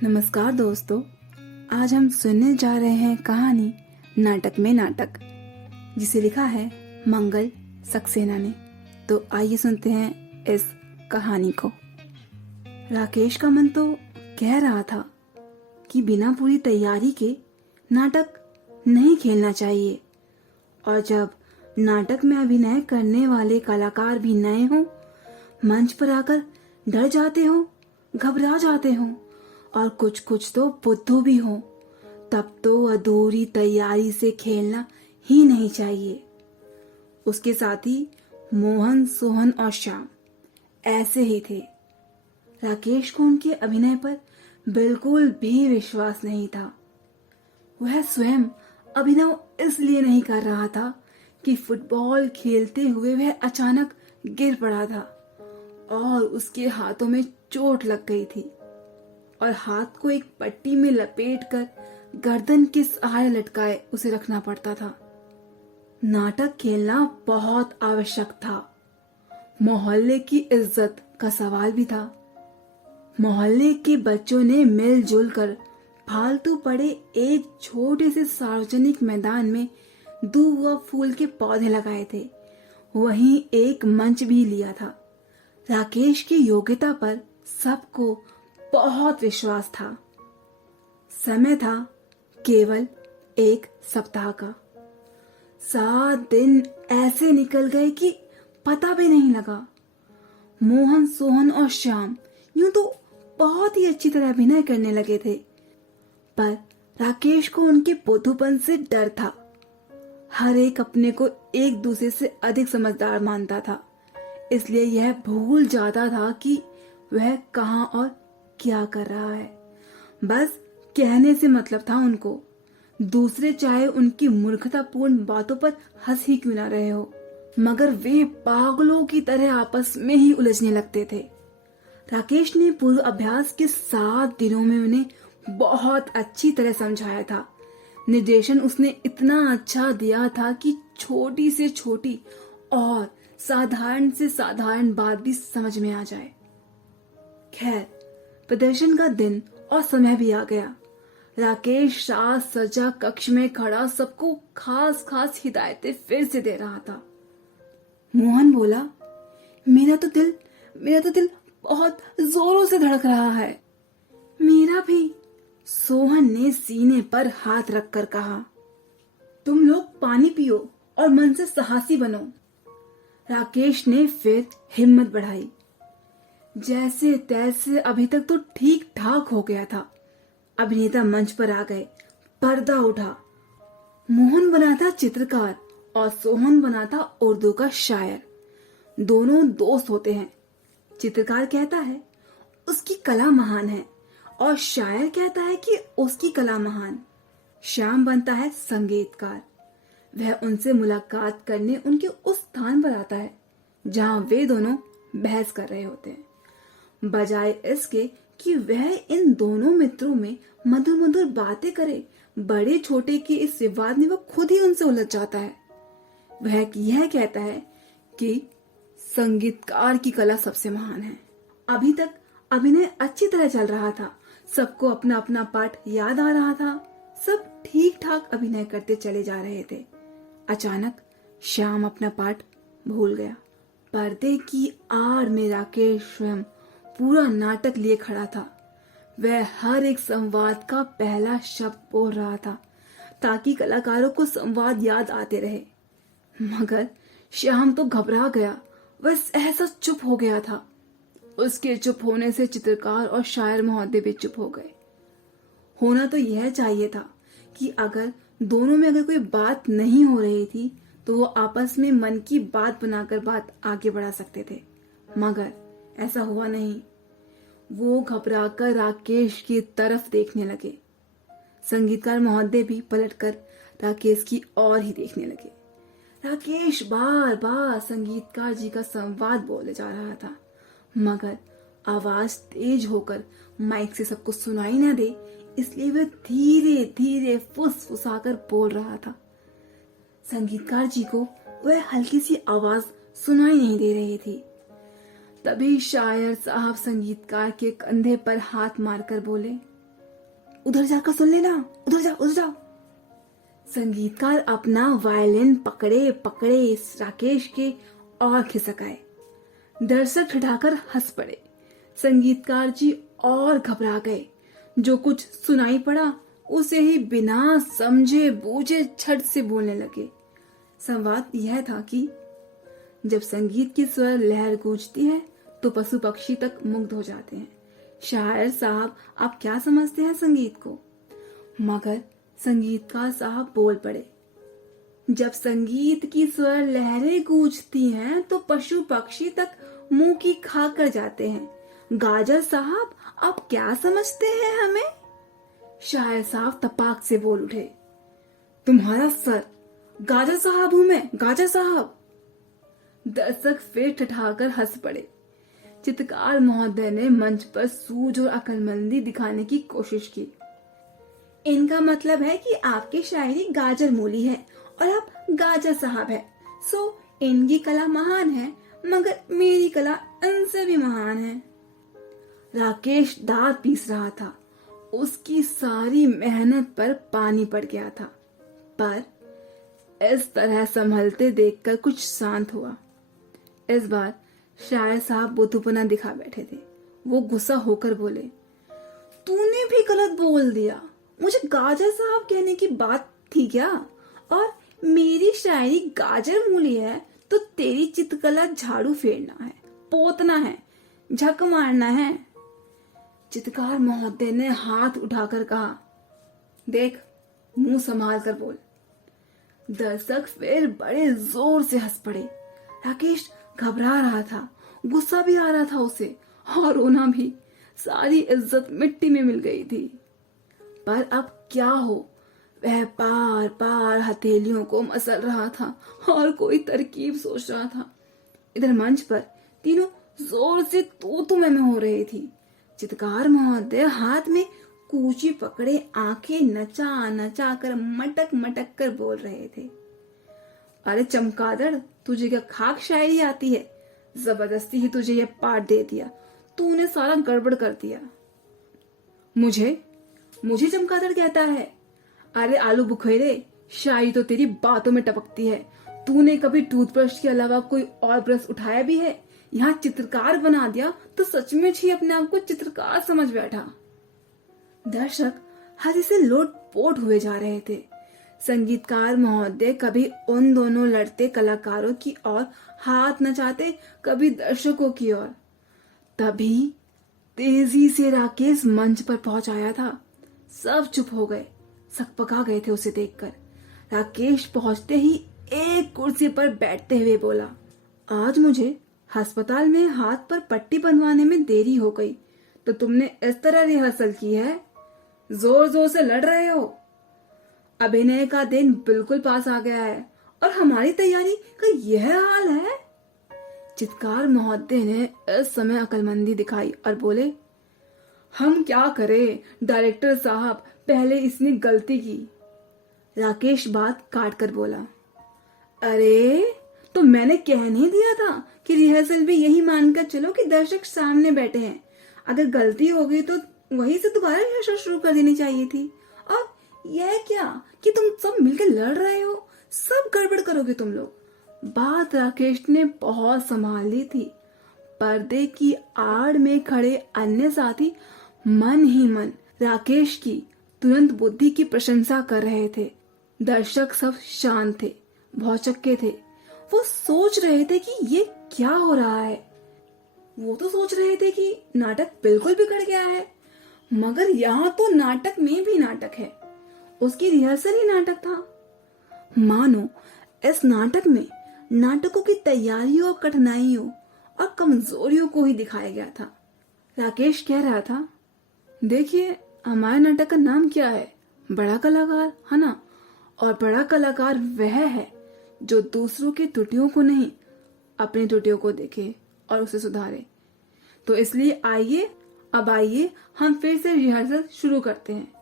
नमस्कार दोस्तों। आज हम सुनने जा रहे हैं कहानी नाटक में नाटक, जिसे लिखा है मंगल सक्सेना ने। तो आइए सुनते हैं इस कहानी को। राकेश का मन तो कह रहा था कि बिना पूरी तैयारी के नाटक नहीं खेलना चाहिए, और जब नाटक में अभिनय करने वाले कलाकार भी नए हों, मंच पर आकर डर जाते हो, घबरा जाते हो और कुछ कुछ तो बुद्धू भी हो, तब तो अधूरी तैयारी से खेलना ही नहीं चाहिए। उसके साथी मोहन, सोहन और श्याम ऐसे ही थे। राकेश को उनके अभिनय पर बिल्कुल भी विश्वास नहीं था। वह स्वयं अभिनय इसलिए नहीं कर रहा था कि फुटबॉल खेलते हुए वह अचानक गिर पड़ा था और उसके हाथों में चोट लग गई थी और हाथ को एक पट्टी में लपेटकर गर्दन के सहारे लटकाए उसे रखना पड़ता था। नाटक खेलना बहुत आवश्यक था। मोहल्ले की इज्जत का सवाल भी था। मोहल्ले के बच्चों ने मिलजुल कर फालतू पड़े एक छोटे से सार्वजनिक मैदान में दूब व फूल के पौधे लगाए थे। वहीं एक मंच भी लिया था। राकेश की योग्यता पर सबको बहुत विश्वास था। समय था केवल एक सप्ताह का। 7 दिन ऐसे निकल गए कि पता भी नहीं लगा। मोहन, सोहन और श्याम यूं तो बहुत ही अच्छी तरह अभिनय करने लगे थे, पर राकेश को उनके बुद्धूपन से डर था। हर एक अपने को एक दूसरे से अधिक समझदार मानता था, इसलिए यह भूल जाता था कि वह कहाँ और क्या कर रहा है। बस कहने से मतलब था उनको। दूसरे चाहे उनकी मूर्खतापूर्ण बातों पर हंस ही क्यों ना रहे हो, मगर वे पागलों की तरह आपस में ही उलझने लगते थे। राकेश ने पूर्व अभ्यास के 7 दिनों में उन्हें बहुत अच्छी तरह समझाया था। निर्देशन उसने इतना अच्छा दिया था कि छोटी से छोटी और साधारण से साधारण बात भी समझ में आ जाए। खैर, प्रदर्शन का दिन और समय भी आ गया। राकेश साज सजा कक्ष में खड़ा सबको खास खास हिदायतें फिर से दे रहा था। मोहन बोला, मेरा तो दिल बहुत जोरों से धड़क रहा है। मेरा भी, सोहन ने सीने पर हाथ रखकर कहा। तुम लोग पानी पियो और मन से साहसी बनो। राकेश ने फिर हिम्मत बढ़ाई। जैसे तैसे अभी तक तो ठीक ठाक हो गया था। अभिनेता मंच पर आ गए, पर्दा उठा। मोहन बना था चित्रकार और सोहन बना था उर्दू का शायर। दोनों दोस्त होते हैं। चित्रकार कहता है उसकी कला महान है और शायर कहता है कि उसकी कला महान। श्याम बनता है संगीतकार। वह उनसे मुलाकात करने उनके उस स्थान पर आता है जहां वे दोनों बहस कर रहे होते हैं। बजाय इसके कि वह इन दोनों मित्रों में मधुर मधुर बातें करे, बड़े छोटे के इस विवाद में वो खुद ही उनसे उलझ जाता है। वह यह कहता है कि संगीतकार की कला सबसे महान है। अभी तक अभिनय अच्छी तरह चल रहा था। सबको अपना अपना पाठ याद आ रहा था। सब ठीक ठाक अभिनय करते चले जा रहे थे। अचानक श्याम अपना पाठ भूल गया। पर्दे की आड़ में राकेश स्वयं पूरा नाटक लिए खड़ा था। वह हर एक संवाद का पहला शब्द बोल रहा था ताकि कलाकारों को संवाद याद आते रहे, मगर श्याम तो घबरा गया। वह सहसा चुप हो गया था। उसके चुप होने से चित्रकार और शायर महोदय भी चुप हो गए। होना तो यह चाहिए था कि अगर दोनों में अगर कोई बात नहीं हो रही थी तो वो आपस में मन की बात बनाकर बात आगे बढ़ा सकते थे, मगर ऐसा हुआ नहीं। वो घबराकर राकेश की तरफ देखने लगे। संगीतकार महोदय भी पलटकर राकेश की ओर ही देखने लगे। राकेश बार बार संगीतकार जी का संवाद बोले जा रहा था, मगर आवाज तेज होकर माइक से सबको सुनाई न दे, इसलिए वह धीरे धीरे फुसफुसाकर बोल रहा था। संगीतकार जी को वह हल्की सी आवाज सुनाई नहीं दे रही थी। तभी शायर साहब संगीतकार के कंधे पर हाथ मारकर बोले, उधर जाकर सुन लेना, उधर जाओ उधर जाओ। संगीतकार अपना वायलिन पकड़े पकड़े राकेश के और खिसक आए। दर्शक ठठाकर हंस पड़े। संगीतकार जी और घबरा गए। जो कुछ सुनाई पड़ा उसे ही बिना समझे बूझे झट से बोलने लगे। संवाद यह था कि जब संगीत की स्वर लहर गूंजती है तो पशु पक्षी तक मुग्ध हो जाते हैं। शायर साहब, आप क्या समझते हैं संगीत को? मगर संगीतकार साहब बोल पड़े, जब संगीत की स्वर लहरें गूंजती हैं तो पशु पक्षी तक मुंह की खा कर जाते हैं। गाजर साहब, आप क्या समझते हैं हमें? शायर साहब तपाक से बोल उठे, तुम्हारा सर, गाजर साहब हूं मैं, गाजर साहब। दर्शक फिर ठठाकर हंस पड़े। चित्रकार महोदय ने मंच पर सूझ और अक्लमंदी दिखाने की कोशिश की। इनका मतलब है कि आपकी शायरी गाजर मूली है और आप गाजर साहब है। सो इनकी कला महान है, मगर मेरी कला इनसे भी महान है। राकेश दांत पीस रहा था। उसकी सारी मेहनत पर पानी पड़ गया था, पर इस तरह संभलते देखकर कुछ शांत हुआ। इस बार शायर साहब बुद्धूपना दिखा बैठे थे। वो गुस्सा होकर बोले, तूने भी गलत बोल दिया। मुझे गाजर साहब कहने की बात थी क्या? और मेरी शायरी गाजर मूली है तो तेरी चित्रकला झाड़ू फेरना है, पोतना है, झक मारना है। चित्रकार महोदय ने हाथ उठाकर कहा, देख, मुंह संभाल कर बोल। दर्शक फिर बड़े जोर से हंस पड़े। राकेश घबरा रहा था, गुस्सा भी आ रहा था उसे, और रोना भी। सारी इज्जत मिट्टी में मिल गई थी। पर अब क्या हो, वह पार पार हथेलियों को मसल रहा था और कोई तरकीब सोच रहा था। इधर मंच पर तीनों जोर से तू में हो रही थी। चित्रकार महोदय हाथ में कूची पकड़े आंखें नचा नचा कर मटक मटक कर बोल रहे थे, अरे चमकादड़, तुझे क्या खाक शायरी आती है? जबरदस्ती ही तुझे यह पाठ दे दिया, तूने सारा गड़बड़ कर दिया। मुझे चमकादड़ कहता है? अरे आलू बुखेरे, शायरी तो तेरी बातों में टपकती है। तूने कभी टूथब्रश के अलावा कोई और ब्रश उठाया भी है? यहाँ चित्रकार बना दिया तो सचमुच ही अपने आप को चित्रकार समझ बैठा। दर्शक हंसी से लोटपोट हुए जा रहे थे। संगीतकार महोदय कभी उन दोनों लड़ते कलाकारों की ओर हाथ नचाते, कभी दर्शकों की ओर। तभी तेजी से राकेश मंच पर पहुंच आया था। सब चुप हो गए, सकपका गए थे उसे देखकर। राकेश पहुंचते ही एक कुर्सी पर बैठते हुए बोला, आज मुझे अस्पताल में हाथ पर पट्टी बंधवाने में देरी हो गई, तो तुमने इस तरह रिहर्सल की है? जोर जोर से लड़ रहे हो। अभिनय का दिन बिल्कुल पास आ गया है और हमारी तैयारी का यह हाल है। चित्रकार महोदय ने इस समय अक्लमंदी दिखाई और बोले, हम क्या करें डायरेक्टर साहब, पहले इसने गलती की। राकेश बात काट कर बोला, अरे तो मैंने कह नहीं दिया था कि रिहर्सल भी यही मानकर चलो कि दर्शक सामने बैठे हैं। अगर गलती हो गई तो वहीं से दोबारा रिहर्सल शुरू कर देनी चाहिए थी। और यह क्या कि तुम सब मिलकर लड़ रहे हो, सब गड़बड़ करोगे तुम लोग। बात राकेश ने बहुत संभाल ली थी। पर्दे की आड़ में खड़े अन्य साथी मन ही मन राकेश की तुरंत बुद्धि की प्रशंसा कर रहे थे। दर्शक सब शांत थे, भौचक्के थे। वो सोच रहे थे कि ये क्या हो रहा है। वो तो सोच रहे थे कि नाटक बिल्कुल बिगड़ गया है, मगर यहाँ तो नाटक में भी नाटक है। उसकी रिहर्सल ही नाटक था। मानो इस नाटक में नाटकों की तैयारियों, कठिनाइयों और कमजोरियों को ही दिखाया गया था। राकेश कह रहा था, देखिए हमारे नाटक का नाम क्या है? बड़ा कलाकार, है ना? और बड़ा कलाकार वह है जो दूसरों की त्रुटियों को नहीं, अपनी त्रुटियों को देखे और उसे सुधारे। तो इसलिए आइए हम फिर से रिहर्सल शुरू करते हैं।